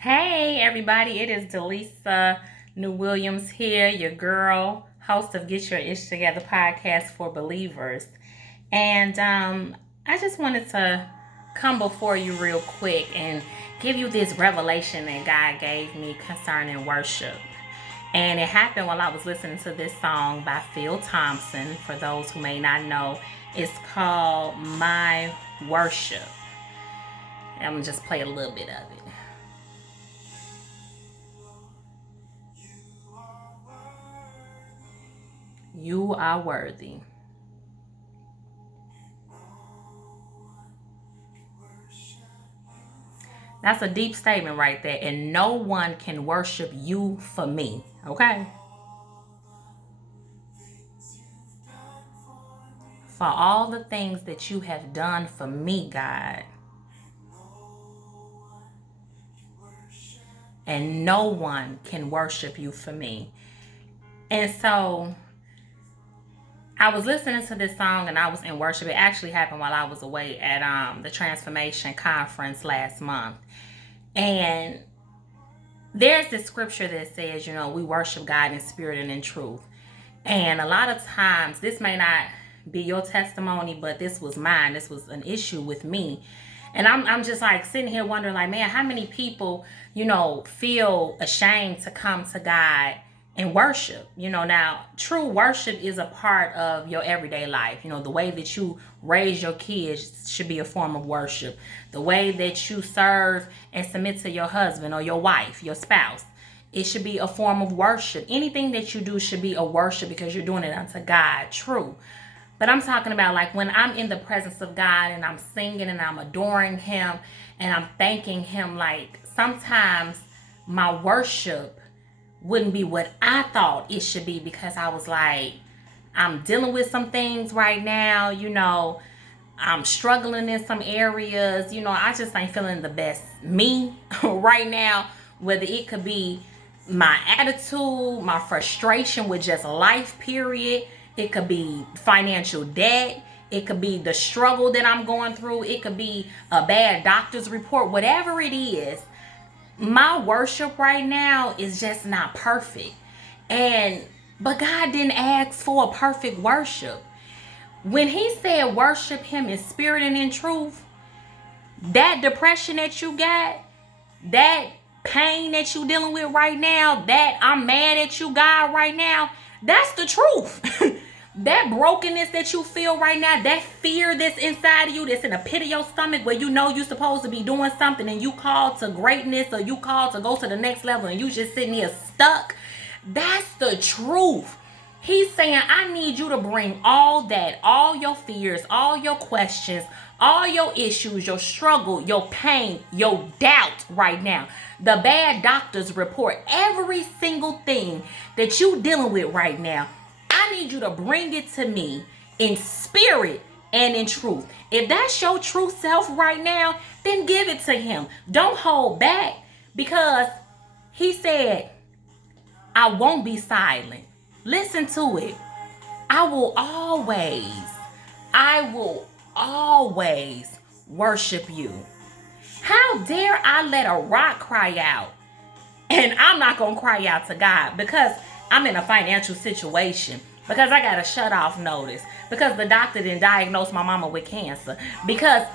Hey everybody, it is DeLisa New Williams here, your girl, host of Get Your Ish Together podcast for believers. And I just wanted to come before you real quick and give you this revelation that God gave me concerning worship. And it happened while I was listening to this song by Phil Thompson. For those who may not know, it's called My Worship. I'm going to just play a little bit of it. You are worthy. That's a deep statement right there. And no one can worship you for me. Okay? For all the things that you have done for me, God. And no one can worship you for me. And so I was listening to this song and I was in worship. It actually happened while I was away at the Transformation Conference last month. And there's this scripture that says, we worship God in spirit and in truth. And a lot of times, this may not be your testimony, but this was mine. This was an issue with me. And I'm just like sitting here wondering, like, man, how many people, feel ashamed to come to God and worship? Now true worship is a part of your everyday life. The way that you raise your kids should be a form of worship. The way that you serve and submit to your husband or your wife, your spouse, it should be a form of worship. Anything that you do should be a worship because you're doing it unto God. True. But I'm talking about like when I'm in the presence of God and I'm singing and I'm adoring him and I'm thanking him, like sometimes my worship wouldn't be what I thought it should be because I was like, I'm dealing with some things right now, I'm struggling in some areas, I just ain't feeling the best me right now, whether it could be my attitude, my frustration with just life, period. It could be financial debt. It could be the struggle that I'm going through. It could be a bad doctor's report, whatever it is. My worship right now is just not perfect. But God didn't ask for a perfect worship. When he said worship him in spirit and in truth, that depression that you got, that pain that you dealing with right now, that I'm mad at you, God, right now, that's the truth. That brokenness that you feel right now, that fear that's inside of you, that's in the pit of your stomach where you're supposed to be doing something and you called to greatness or you called to go to the next level and you just sitting here stuck, that's the truth. He's saying, I need you to bring all that, all your fears, all your questions, all your issues, your struggle, your pain, your doubt right now. The bad doctor's report, every single thing that you dealing with right now, I need you to bring it to me in spirit and in truth. If that's your true self right now, then give it to him. Don't hold back because he said, I won't be silent. Listen to it. I will always worship you. How dare I let a rock cry out? And I'm not going to cry out to God because I'm in a financial situation, because I got a shut off notice, because the doctor didn't diagnose my mama with cancer, because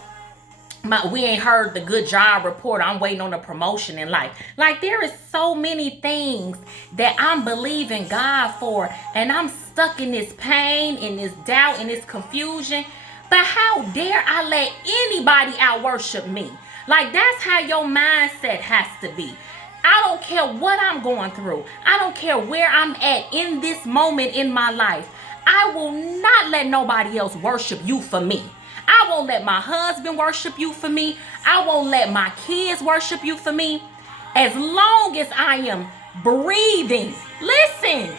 we ain't heard the good job report. I'm waiting on a promotion in life. Like there is so many things that I'm believing God for, and I'm stuck in this pain, in this doubt, in this confusion. But how dare I let anybody out worship me? Like that's how your mindset has to be. I don't care what I'm going through. I don't care where I'm at in this moment in my life. I will not let nobody else worship you for me. I won't let my husband worship you for me. I won't let my kids worship you for me. As long as I am breathing, listen,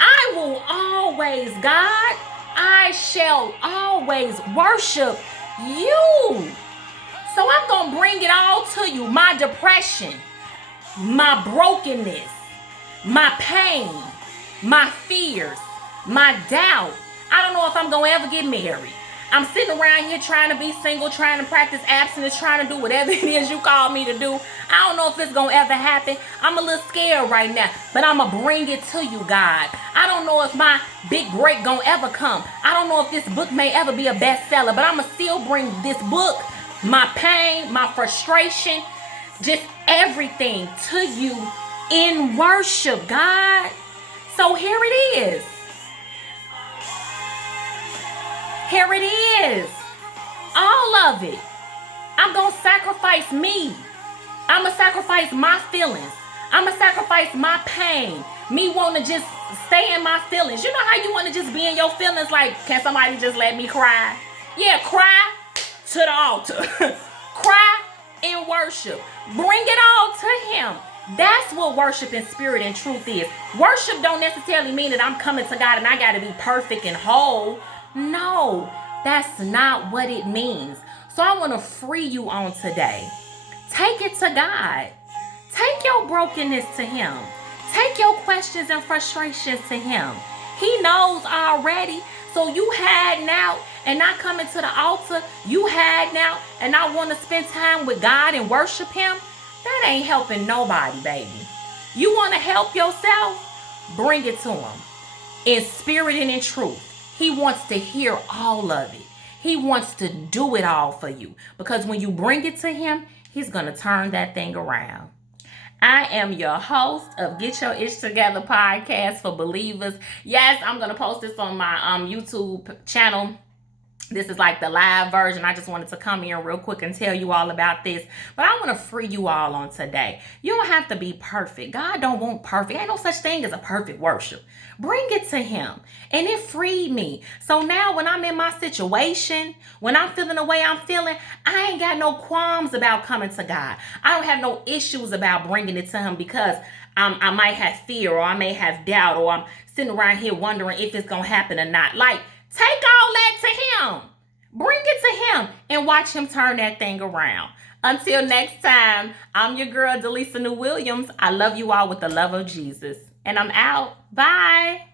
I will always, God, I shall always worship you. So I'm going to bring it all to you. My depression, my brokenness, my pain, my fears, my doubt. I don't know if I'm going to ever get married. I'm sitting around here trying to be single, trying to practice abstinence, trying to do whatever it is you call me to do. I don't know if it's going to ever happen. I'm a little scared right now, but I'm going to bring it to you, God. I don't know if my big break going to ever come. I don't know if this book may ever be a bestseller, but I'm going to still bring this book, my pain, my frustration, just everything to you in worship, God. So here it is. Here it is. All of it. I'm going to sacrifice me. I'm going to sacrifice my feelings. I'm going to sacrifice my pain. Me want to just stay in my feelings. You know how you want to just be in your feelings? Like, can somebody just let me cry? Yeah, cry to the altar. Cry in worship. Bring it all to him. That's what worship in spirit and truth is. Worship don't necessarily mean that I'm coming to God and I got to be perfect and whole. No, that's not what it means. So I want to free you on today. Take it to God. Take your brokenness to him. Take your questions and frustrations to him. He knows already. So you hiding out and not coming to the altar. You hiding out and not want to spend time with God and worship him. That ain't helping nobody, baby. You want to help yourself? Bring it to him. In spirit and in truth. He wants to hear all of it. He wants to do it all for you. Because when you bring it to him, he's going to turn that thing around. I am your host of Get Your Ish Together podcast for believers. Yes, I'm going to post this on my YouTube channel. This is like the live version. I just wanted to come in real quick and tell you all about this. But I want to free you all on today. You don't have to be perfect. God don't want perfect. Ain't no such thing as a perfect worship. Bring it to him. And it freed me. So now when I'm in my situation, when I'm feeling the way I'm feeling, I ain't got no qualms about coming to God. I don't have no issues about bringing it to him because I might have fear or I may have doubt or I'm sitting around here wondering if it's going to happen or not. Like, take all that to him. Bring it to him and watch him turn that thing around. Until next time, I'm your girl, DeLisa New Williams. I love you all with the love of Jesus. And I'm out. Bye.